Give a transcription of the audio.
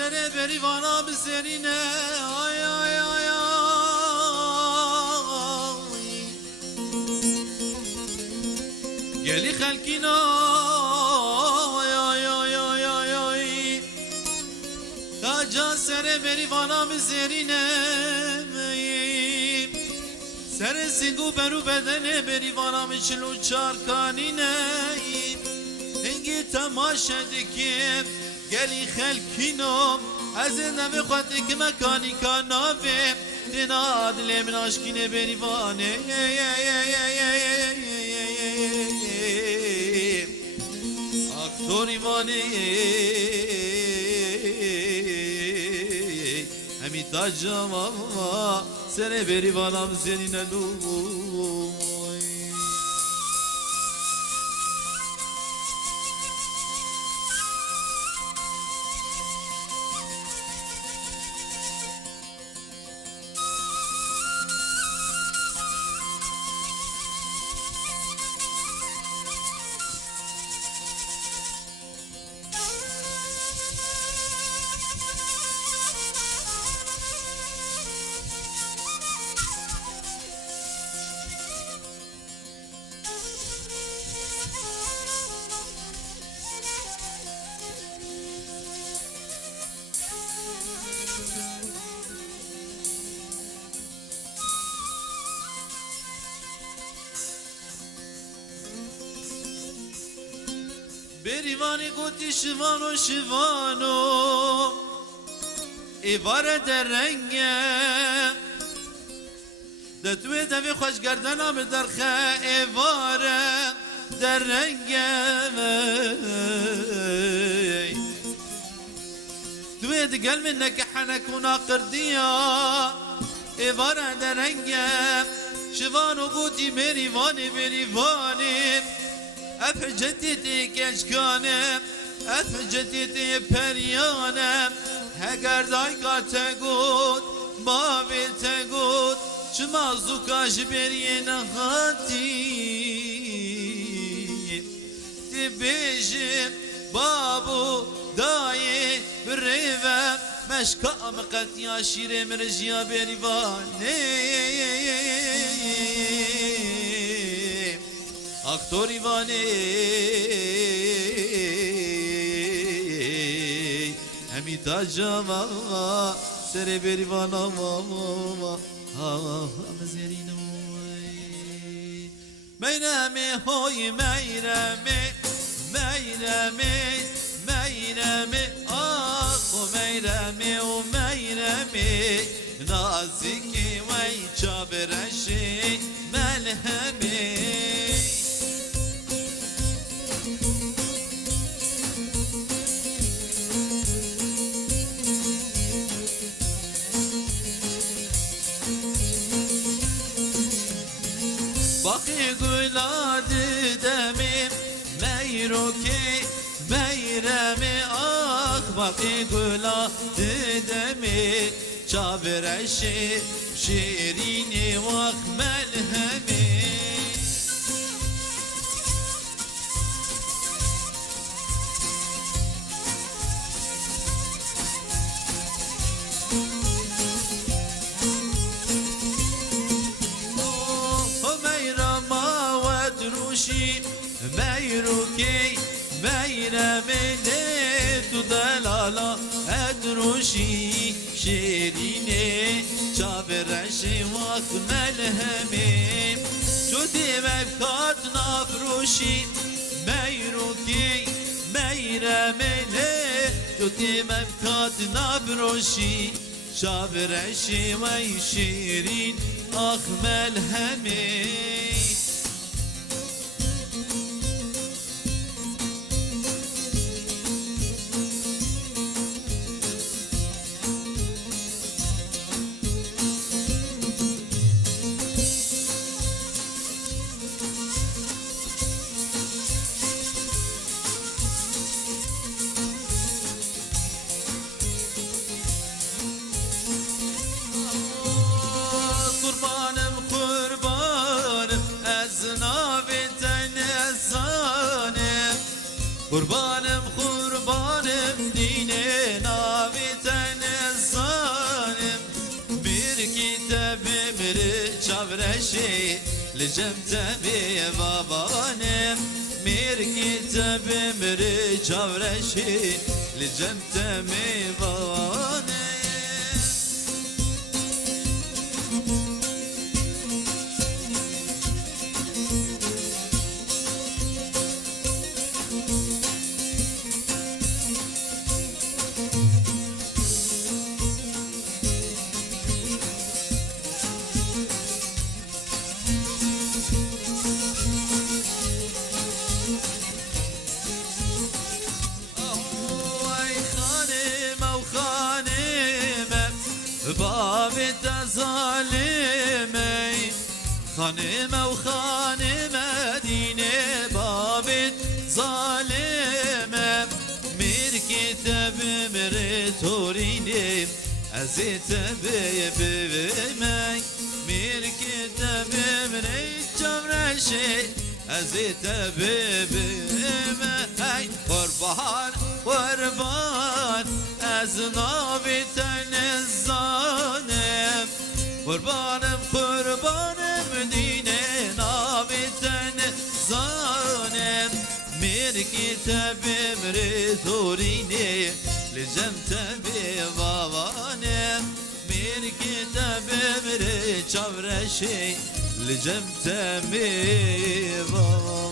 سر بریوانا بزرینه آی آی آی آی گلی خلکینا آی آی آی آی آی آی تاجا سر بریوانا بزرینه سر سینگو برو بدنه بریوانا مچلو چارکانینه هنگی تماشا دکیم گلی خلکینم از نمی خواهد که مکانی کانافم دیناد لیمن عشقینه بریوانه اکتوری وانه همی تاجا ماما سر بریوانم زنینه نو بریوانی گوتی شوانو شوانو ایواره در رنگه دتوی دوی خوش گردنم در خه ایواره در رنگه دوی دگل منک حنکونا قردیا ایواره در رنگه شوانو گوتی بریوانی بریوانی اف جدیدی کشکانم اف جدیدی پریانم هگر دایگا تگود بابی تگود شما زوکاش بری نخاتی تی بیشم بابو دایی بریوم مشکام قطیا شیر مرجیا بریوانه اکتوری وانه همی تاجا ماما سر بریوانا ماما مزرینو میرمی های میرمی میرمی میرمی آخ و میرمی و میرمی نازکی وی چابرشی ملهمی باقی گلاد دمیم میروکی میرمی آخ باقی گلاد دمیم چاورشی شیرینی وقت ملهمی میروکی میرمی تو دلالا ادروشی شیرینه چاورشی وقت ملهمی تو دیمکات نافروشی میروکی میرمی تو دیمکات نافروشی چاورشی وی شیرین آخ ملهمی قربانم قربانم çavreşi Licemtemi babanem Mir kitabim ri çavreşi Licemtemi babanem بابت ظالمي خانمه وخانمه ديني بابت ظالمه مير كتاب مرتوريني أزيت بيبمي مير كتاب مرتجم رشي أزيت بيبمي قربان قربان أزنابي الظالم قربانم قربانم ديني نابتن ظالم مير كتابم رثوريني لجمتبي بابانم مير كتابم رچاورشي لجمتبي بابانم